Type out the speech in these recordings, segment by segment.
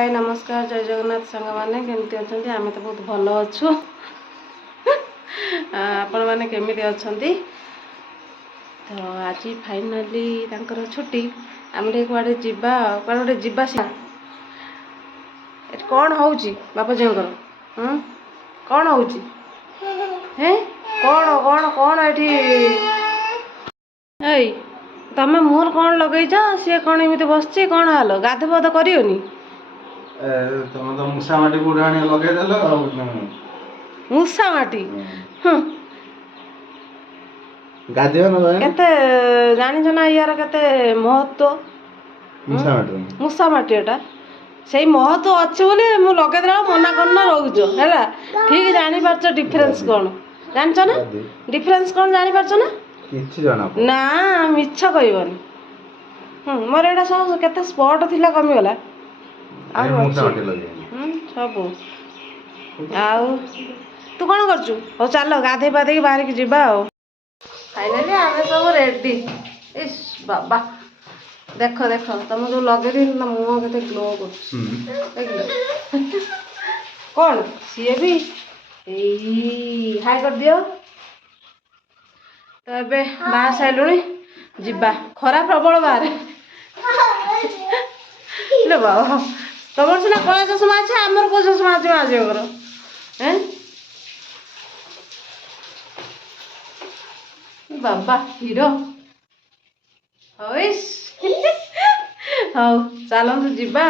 हाय नमस्कार जय जगन्नाथ सांग मैंने केमती अच्छा आम तो बहुत भल अच्छु आपण मैंने केमी अच्छा तो आज फाइनाली तांकर छुट्टी आम कड़े जा गोटे जा कौन हो बापा जी कौन हो कौन कौन कौन ये तमें मुहर कौन लगेच सी कौन एमती बस कौन हाल गाध पाध करनी तुम तो मूसा माटी बुढ़ा लगे मूसा माटी केते जानिछ ना यार केते महत्व मूसा माटी एटा से महत्व अच्छे बोली मु लगे देला मना करना रोज हैला ठीक जानि परछ डिफरेंस कौन जानछ ना डिफरेंस कौन जानि परछ ना किछि जाना ना मिछ कहबनी मोर एटा सब केते स्पॉट थिला कमी गला आ मूसा माटी लगे सब आउ तू कौन करछु हो चल गाधे पाधे के बाहर के जिबा आ फाइनली आमे सब रेडी इस बाबा देख देख तुम जो लगे दी ना मुँह के ग्लो कर कौन सी भी हाई कर दियो तो ये बाहर सारे जीवा खरा प्रबल बाहर बाबा तुम सीना कला चषमा अच्छे आमर कौ चषमा अच्छे माझर बाबा हीरो हौ चलतु जीवा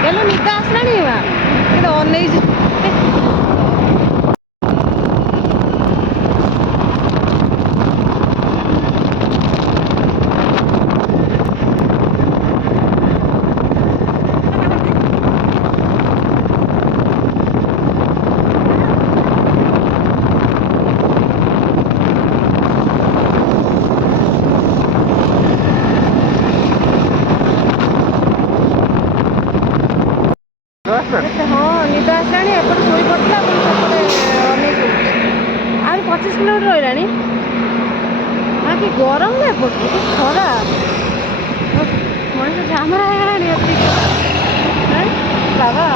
चलो निदा आसलानी अनेक हाँ निद आसला एपटे शोई पड़ा अनेक आज 25 किलोमीटर रही बाकी गरम ना एपटे खरा मनीष झामरा बाबा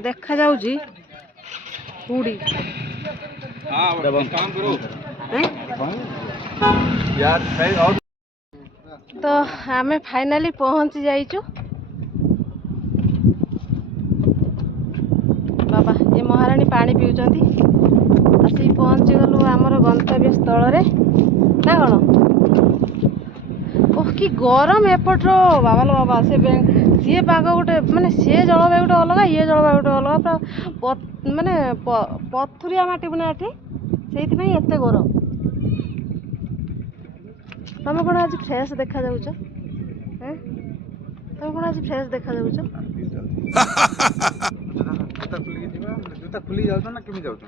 देखा जाऊजी पूड़ी तो आम फाइनाली पहुंची जाइचु बाबा ये महाराणी पानी पिउचंती आसी पहुंची गलु आमर गंतव्य स्थल रे ना कौन ओह କି ଗରମ ଏପଟର ବାବା ଲୋ ବାବା ସେ ସିଏ ପାଗ ଗୋଟେ ମାନେ ସିଏ ଜଳବାୟୁ ଗୋଟେ ଅଲଗା ଇଏ ଜଳବାୟୁ ଗୋଟେ ଅଲଗା ପୁରା ମାନେ ପଥୁରିଆ ମାଟି ନା ଏଠି ସେଇଥିପାଇଁ ଏତେ ଗରମ। ତମେ କ'ଣ ଆଜି ଫ୍ରେଶ୍ ଦେଖାଯାଉଛ? ତମେ କ'ଣ ଆଜି ଫ୍ରେଶ୍ ଦେଖାଯାଉଛ?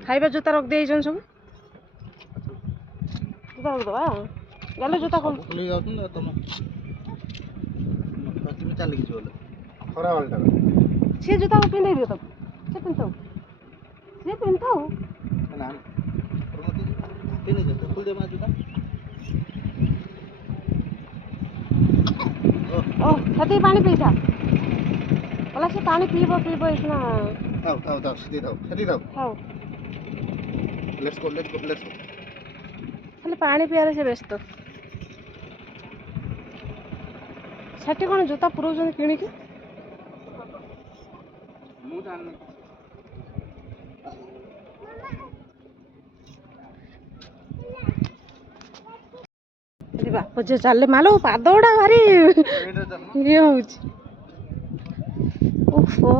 ଖାଇବା ଜୋତା ରଖିଦେଇଛନ୍ତି ସବୁ ଜୋତା ରଖିଦେବା ଗଲେ ଜୋତା ଖୋଲି ଯାଉଛନ୍ତି ତମେ ଚାଲିକି ଯିବ ଖରା ବେଳଟା ସିଏ ଜୋତାକୁ ପିନ୍ଧେଇ ଦିଅ ତାକୁ ସେ ପିନ୍ଧଉ ସିଏ ପିନ୍ଧଉ ଓ ସେତିକି ପାଣି ପିଇଥା ବୋଲା ସେ ପାଣି ପିଇବ ଏଇନା ହଉ ଖାଲି ପାଣି ପିଇବାରେ ସେ ବ୍ୟସ୍ତ। ସେଠି କ'ଣ ଜୋତା ପୁରଉଛନ୍ତି କିଣିକି? ମୁଁ ଜାଣିନି। ବାପ ଝିଅ ଚାଲିଲେ ମାଲୋ ପାଦ ଗୁଡ଼ା ଭାରି ଇଏ ହଉଛି। ଓହୋ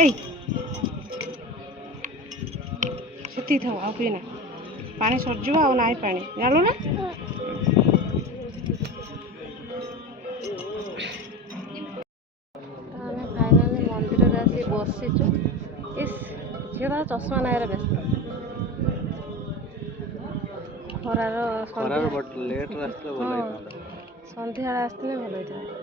ଏଇ ସେତିକି ଥାଉ ଆଉ ପିଇନା ପାଣି ସରିଯିବ ଆଉ ନାହିଁ ପାଣି ଜାଣିଲୁ ନା। ଆମେ ଫାଇନାଲି ମନ୍ଦିରରେ ଆସି ବସିଛୁ। ଇସ୍ ଝିଅ ତାର ଚଷମା ନାଇରେ ବ୍ୟସ୍ତ ସନ୍ଧ୍ୟାବେଳେ ଆସିଥିଲେ ଭଲ ହେଇଥାନ୍ତା।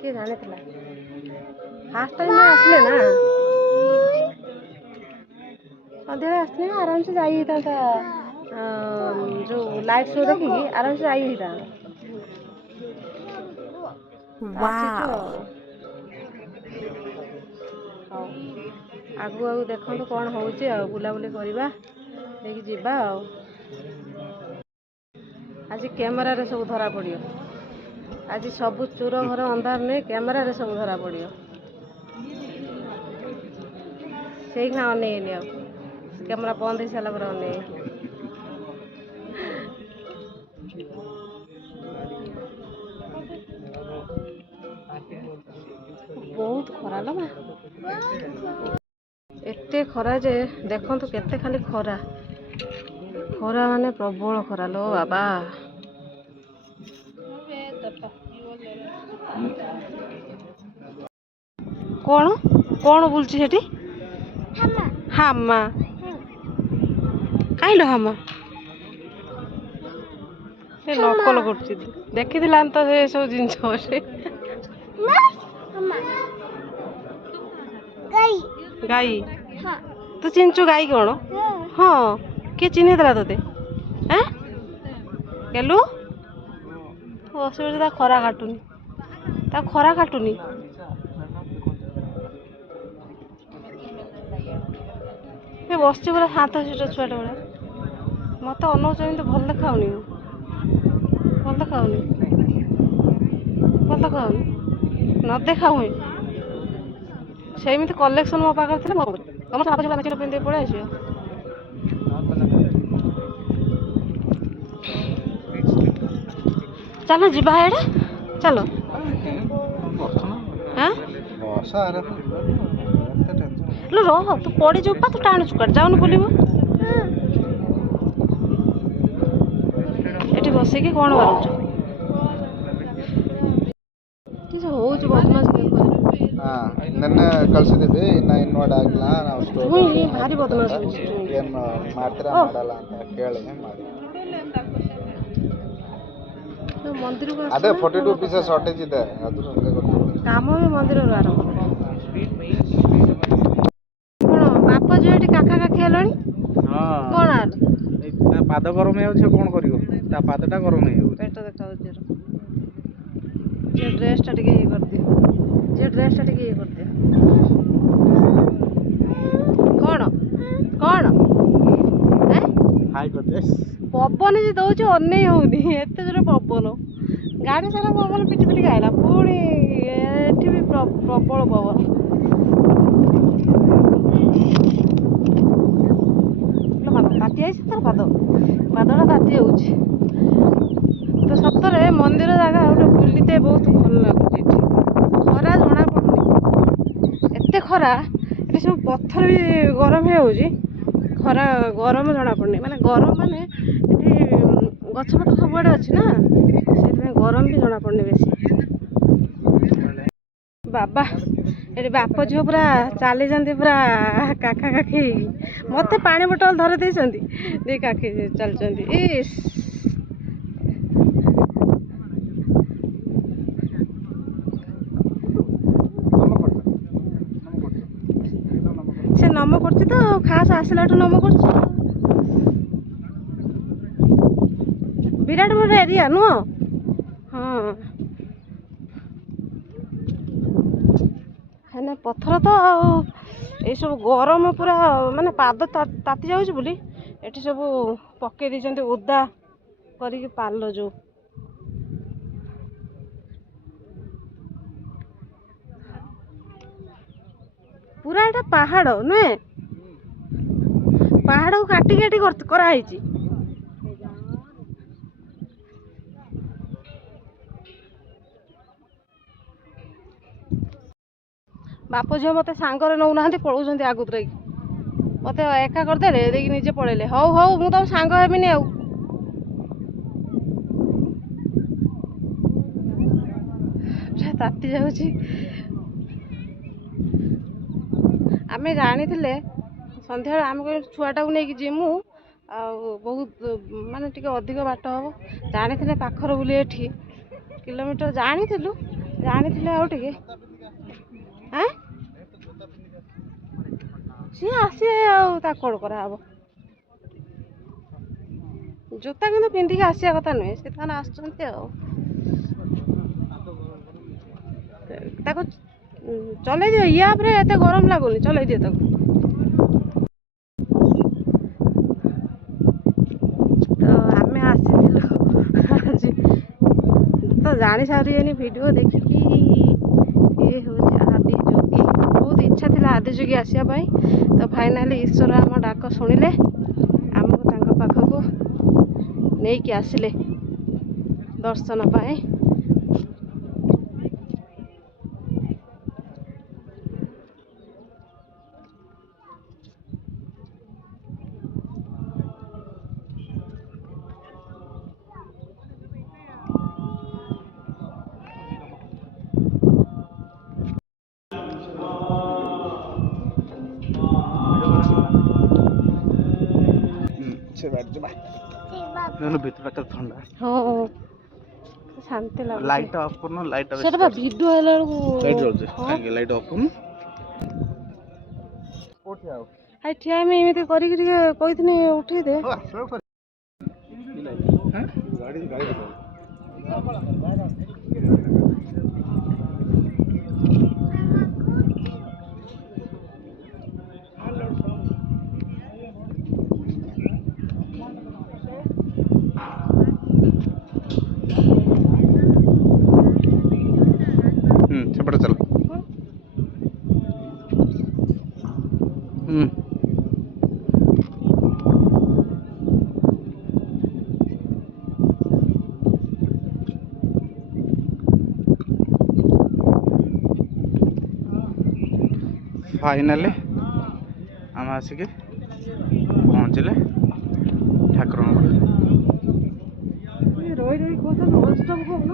କିଏ ଜାଣିଥିଲା ଫାଷ୍ଟ ଟାଇମ୍ ଆସିଲେ ନା ସନ୍ଧ୍ୟାବେଳେ ଆସିଥିଲେ ଆରାମସେ ଯାଇ ହେଇଥାନ୍ତା ଯୋଉ ଲାଇଟ୍ ଶୋ ଦେଖିକି ଆରାମସେ ଯାଇ ହେଇଥାନ୍ତା। ହଉ ଆଗକୁ ଦେଖନ୍ତୁ କ'ଣ ହେଉଛି ଆଉ ବୁଲାବୁଲି କରିବା ଦେଇକି ଯିବା ଆଉ। ଆଜି କ୍ୟାମେରାରେ ସବୁ ଧରା ପଡ଼ିବ। ଆଜି ସବୁ ଚୋର ଘର ଅନ୍ଧାର ନୁହେଁ କ୍ୟାମେରାରେ ସବୁ ଧରା ପଡ଼ିବ। ସେଇଖିଣା ଅନେଇନି ଆଉ କ୍ୟାମେରା ବନ୍ଦ ହେଇସାରିଲା ପରେ ଅନେଇ ବହୁତ ଖରା ଲୋ ମା ଏତେ ଖରା ଯେ ଦେଖନ୍ତୁ କେତେ ଖାଲି ଖରା ମାନେ ପ୍ରବଳ ଖରା ଲୋ ବାବା। କ'ଣ ବୁଲୁଛି ସେଠି? ହାମା କାହିଁଲୋ ହାମା ସେ ନକଲ କରୁଛି ଦେଖିଥିଲା ତ ସେ ସବୁ ଜିନିଷ ଗାଈ ତୁ ଚିହ୍ନିଛୁ ଗାଈ କ'ଣ? ହଁ କିଏ ଚିହ୍ନିଥିଲା ତୋତେ? ଗେଲୁ ବସି ବସି ତା ଖରା କାଟୁନି ସେ ବସିଛି ପୁରା ଶାନ୍ତ ଶିଷ୍ଟ ଛୁଆଟା ଭଳିଆ। ମୋତେ ଅନଉଛ ଏମିତି ଭଲ ଦେଖାଉନି ନ ଦେଖା ହୁଏ ସେମିତି କଲେକ୍ସନ୍ ମୋ ପାଖରେ ଥିଲେ ତମ ସାପ ଝିଅ ନାଚିଲ ପିନ୍ଧି ପଳେଇ ଆସିବ। ଚାଲ ଯିବା ଏଇଟା ଚାଲ। लो रह तू पड़ी जो तू टाणुଛୁ କୁଆଡ଼େ ଯାଉନୁ ବୁଲିବ ଏଠି ବସିକି କ'ଣ ବାରୁଛୁ ହଉଛି ବଦମାସ ನನ್ನ ಕಳ್ಸಿದ್ದೀವಿ ಇನ್ನು ಇನ್ವರ್ಡ್ ಆಗಿಲ್ಲ ನಾವು ಸ್ಟೋರ್ ಭಾರಿ ಬದಮಾಸ ಏನು ಮಾಡ್ತೀರಾ ಮಾಡಲ್ಲ ಅಂತ ಕೇಳಿ ಮಾಡಿ ಮಂದಿರକୁ ಅದೇ 42 ಪೀಸಸ್ ಶಾರ್ಟೇಜ್ ಇದೆ ಅದು ನಮಗೆ ಗೊತ್ತು କାମ ବି ମନ୍ଦିରରୁ ଆରମ୍ଭ କ'ଣ ବାପ ଝିଅ ଏଠି କାଖା କାଖି ହେଲଣି କ'ଣ ଆର ତା ପାଦ ଗରମ ହେଇଯାଉଛି କ'ଣ କରିବ ତା ପାଦଟା ଗରମ ହେଇଯାଉଛି ପେଟ ଦେଖାଉଛି ଝିଅ ଡ୍ରେସ୍ଟା ଟିକେ ଇଏ କରିଦିଅ ଝିଅ ଡ୍ରେସ୍ଟା ଟିକେ ଇଏ କରିଦିଅ କ'ଣ କ'ଣ ହାଇ କରିଦେ ପବନ ଯେ ଦେଉଛି ଅନେଇ ହେଉନି ଏତେ ଜୋରେ ପବନ ଗାଡ଼ି ସାରା ପବନ ପିଟି ପିଟିକି ଆଇଲା ପୁଣି ଏଠି ବି ପ୍ରବଳ ପବନ ତାତି ଯାଇଛି ତାର ପାଦଟା ତାତି ଯାଉଛି ତ ସତରେ ମନ୍ଦିର ଜାଗା ଗୋଟେ ବୁଲିତେ ବହୁତ ଭଲ ଲାଗୁଛି ଏଠି ଖରା ଜଣାପଡ଼ୁନି ଏତେ ଖରା ଏଠି ସବୁ ପଥର ବି ଗରମ ହେଇଯାଉଛି ଖରା ଗରମ ଜଣାପଡ଼ୁନି ମାନେ ଗରମ ମାନେ ଏଠି ଗଛପତ୍ର ସବୁଆଡ଼େ ଅଛି ନା ସେଥିପାଇଁ ଗରମ ବି ଜଣାପଡ଼ୁନି ବେଶୀ ବାବା ଏଠି ବାପ ଝିଅ ପୁରା ଚାଲିଛନ୍ତି ପୁରା କାଖା କାଖି ହେଇକି ମୋତେ ପାଣି ବୋଟଲ ଧରି ଦେଇଛନ୍ତି ଟିକେ କାଖି ଚାଲିଛନ୍ତି ଇସ୍ ସେ ନମ କରୁଛି ତ ଖାସ୍ ଆସିଲାଠୁ ନମ କରୁଛି ବିରାଟ ବଡ଼ ଏରିଆ ନୁହଁ ହଁ କାହିଁକିନା ପଥର ତ ଆଉ ଏଇସବୁ ଗରମ ପୁରା ମାନେ ପାଦ ତାତି ଯାଉଛି ବୋଲି ଏଠି ସବୁ ପକେଇ ଦେଇଛନ୍ତି ଓଦା କରିକି ପାଲ ଯେଉଁ ପୁରା ଏଇଟା ପାହାଡ଼ ନୁହେଁ ପାହାଡ଼କୁ କାଟି କାଟି କରାହେଇଛି ବାପ ଝିଅ ମୋତେ ସାଙ୍ଗରେ ନେଉନାହାନ୍ତି ପଳାଉଛନ୍ତି ଆଗୁତୁରାକି ମୋତେ ଏକା କରିଦେଲେ ଦେଇକି ନିଜେ ପଳେଇଲେ ହଉ ହଉ ମୁଁ ତମ ସାଙ୍ଗ ହେବିନି ଆଉ ତାତି ଯାଉଛି ଆମେ ଜାଣିଥିଲେ ସନ୍ଧ୍ୟାବେଳେ ଆମେ ଛୁଆଟାକୁ ନେଇକି ଯିମୁ ଆଉ ବହୁତ ମାନେ ଟିକେ ଅଧିକ ବାଟ ହେବ ଜାଣିଥିଲେ ପାଖରେ ବୋଲି ଏଠି କିଲୋମିଟର ଜାଣିଥିଲେ ଆଉ ଟିକେ ସିଏ ଆସିବେ ଆଉ ତାକୁ କ'ଣ କରାହେବ ଜୋତା କିନ୍ତୁ ପିନ୍ଧିକି ଆସିବା କଥା ନୁହେଁ ସେ ତାମାନେ ଆସୁଛନ୍ତି ଆଉ ତାକୁ ଚଲେଇ ଦିଅ ୟା ପରେ ଏତେ ଗରମ ଲାଗୁନି ଚଲେଇ ଦିଅ ତାକୁ ତ ଆମେ ଆସିଥିଲୁ ଆଜି ତ ଜାଣି ସାରିବେନି ଭିଡ଼ିଓ ଦେଖିକି ଇଏ ହେଉଛି ଆଦି ଯୋଗୀ ବହୁତ ଇଚ୍ଛା ଥିଲା ଆଦି ଯୋଗୀ ଆସିବା ପାଇଁ ତ ଫାଇନାଲି ଈଶ୍ୱର ଆମ ଡାକ ଶୁଣିଲେ ଆମକୁ ତାଙ୍କ ପାଖକୁ ନେଇକି ଆସିଲେ ଦର୍ଶନ ପାଇଁ ଭିତରଟା ଥଣ୍ଡା ହଁ ଶାନ୍ତି ଲାଗୁଛି ଲାଇଟ୍ ଅଫ୍ କରୁନ ଲାଇଟ୍ ସେଟା ବା ଭିଡ଼ିଓ ହେଲା ବେଳକୁ ଲାଇଟ୍ ଜଳୁଛି କାହିଁକି ଲାଇଟ୍ ଅଫ୍ କରୁନ କୋଉଠି ଆଉ ହାଇ ଠିଆ ଆମେ ଏମିତି କରିକି ଟିକେ କହିଥିନି ଉଠେଇ ଦେ ସେପଟେ ଚାଲ फाइनली ଆମେ ଆସିକି ପହଞ୍ଚିଲେ ଠାକୁରଙ୍କ ପାଖରେ। ରହି ରହି କହୁଛନ୍ତି ନନଷ୍ଟପ୍ କରୁନ।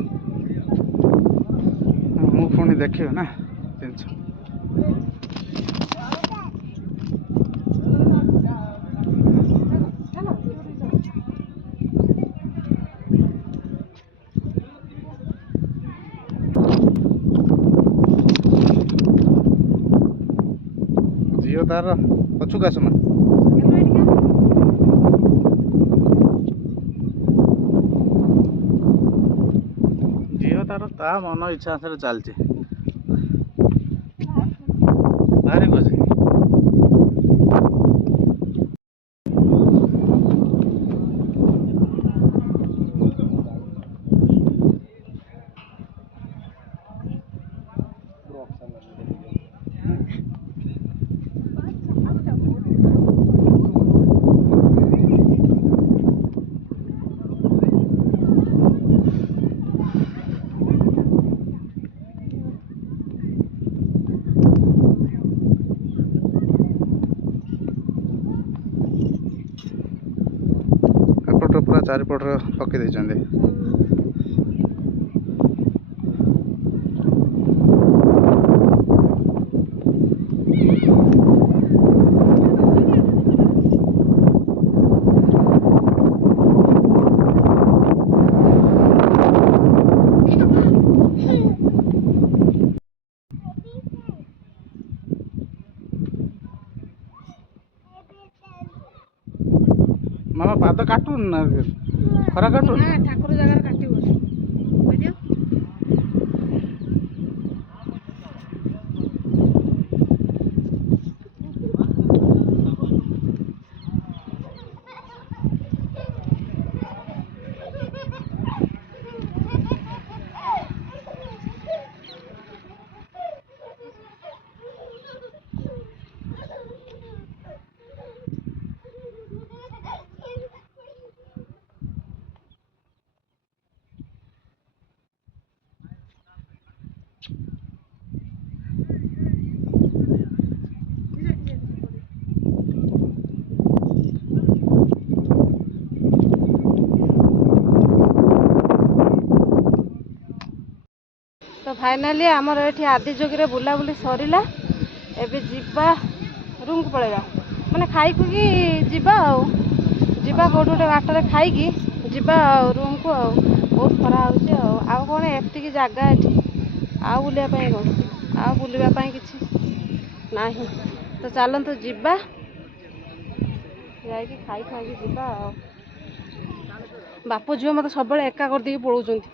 ମୁଁ ପୁଣି ଦେଖିବି ନା ଜିନିଷ। ଝିଅ ତାର ପଛକୁ ଆସୁନା। ଝିଅ ତାର ତା ମନ ଇଚ୍ଛା ଅନୁସାରେ ଚାଲିଛି। ଭାରି ଖୁସି। ଏପଟରେ ପୁରା ଚାରିପଟରେ ପକେଇ ଦେଇଛନ୍ତି। ମାମା ପାଦ କାଟୁନି ନା ଖରା କାଟୁନି? ନା ଠାକୁର ଜାଗାରେ କାଟିବନି। ତ ଫାଇନାଲି ଆମର ଏଠି ଆଦିଯୋଗୀରେ ବୁଲାବୁଲି ସରିଲା। ଏବେ ଯିବା ରୁମ୍କୁ ପଳେଇବା, ମାନେ ଖାଇକି ଯିବା ଆଉ ଯିବା କେଉଁଠି ଗୋଟେ ବାଟରେ ଖାଇକି ଯିବା ଆଉ ରୁମ୍କୁ। ଆଉ ବହୁତ ଖରା ହେଉଛି ଆଉ କ'ଣ ଏତିକି ଜାଗା ଏଠି ଆଉ ବୁଲିବା ପାଇଁ କ'ଣ, ଆଉ ବୁଲିବା ପାଇଁ କିଛି ନାହିଁ। ତ ଚାଲନ୍ତୁ ଯିବା, ଯାଇକି ଖାଇକି ଯିବା ଆଉ। ବାପ ଝିଅ ମୋତେ ସବୁବେଳେ ଏକା କରିଦେଇକି ପଳାଉଛନ୍ତି।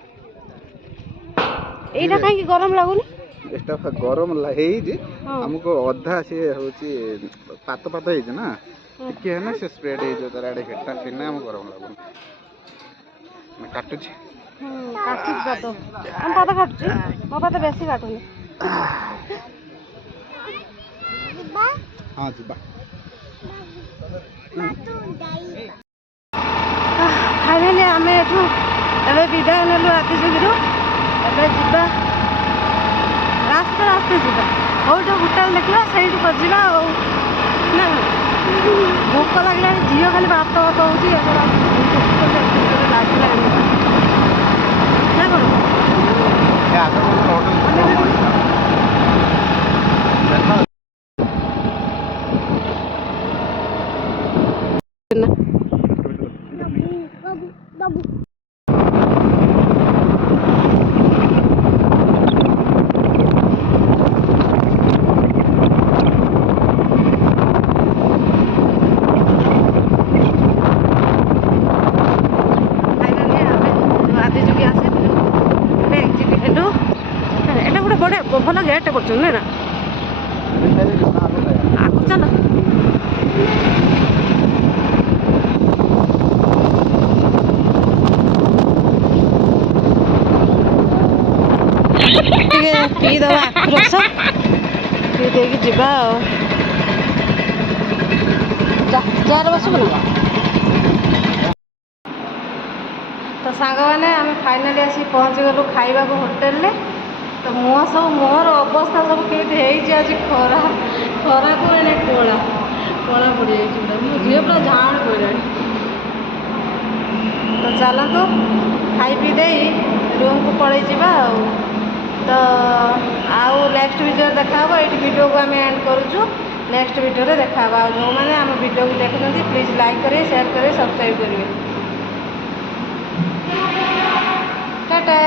ଏଇଟା କାହିଁକି ଗରମ ଲାଗୁନି? ଏଟା ଗରମ ହେଇଛି ଆମକୁ ଅଧା ସିଏ ହଉଛି ପାତ ହେଇଛି ନା, ଟିକେ ହେଲେ ସେ ସ୍ପ୍ରେଡ ହେଇଯିବ ତାର ଆଡେ ହେଟା ସିନା ଆମକୁ ଗରମ ଲାଗୁନି। କାଟୁଛି କାଟୁଛି ପାଦ, ଆମ ପାଦ କାଟୁଛି, ମୋ ପାଦ ବେଶୀ କାଟୁନି। ହଁ ଯିବା। ଫାଇନାଲି ଆମେ ଏଠୁ ଏବେ ବିଦାୟ ନେଲୁ ଆଦିଯୋଗୀରୁ। ଏବେ ଯିବା ରାସ୍ତା ଯିବା, କେଉଁଠି ହୋଟେଲ ଦେଖିବା ସେଇଠି ଖୋଜିବା ଆଉ। ନା ଭୋକ ଲାଗିଲାଣି, ଝିଅ ଖାଲି ଭାତ ହେଉଛି, ଲାଗିଲାଣି ନା କ'ଣ? ଭଲ ଗେଟ୍ କରୁଛନ୍ତି ନା ଆଗକୁ ଚାଲ। ଟିକେ ପିଇଦବା ଆଖୁ ରସ, ପିଇ ଦେଇକି ଯିବା ଆଉ। ଚେୟାର ବସିବୁ ନା? ତ ସାଙ୍ଗମାନେ ଆମେ ଫାଇନାଲି ଆସିକି ପହଞ୍ଚିଗଲୁ ଖାଇବାକୁ ହୋଟେଲରେ। ତ ମୋର ଅବସ୍ଥା ସବୁ କେମିତି ହେଇଛି ଆଜି, ଖରାକୁ ଏଣେ କଳା ପଡ଼ିଯାଇଛି ପୁରା ମୋ ଝିଅ ପୁରା ଝାଉଁଳି ପଡ଼ିଲାଣି। ତ ଚାଲନ୍ତୁ ଖାଇ ପିଇ ଦେଇ ରୁମ୍କୁ ପଳେଇ ଯିବା ଆଉ। ତ ଆଉ ନେକ୍ସଟ ଭିଡ଼ିଓରେ ଦେଖା ହେବ। ଏଇଠି ଭିଡ଼ିଓକୁ ଆମେ ଏଣ୍ଡ କରୁଛୁ। ନେକ୍ସଟ ଭିଡ଼ିଓରେ ଦେଖା ହେବ। ଆଉ ଯେଉଁମାନେ ଆମ ଭିଡ଼ିଓକୁ ଦେଖୁଛନ୍ତି ପ୍ଲିଜ୍ ଲାଇକ୍ କରିବେ, ସେୟାର କରିବେ, ସବସ୍କ୍ରାଇବ୍ କରିବେ। ଟାଟା।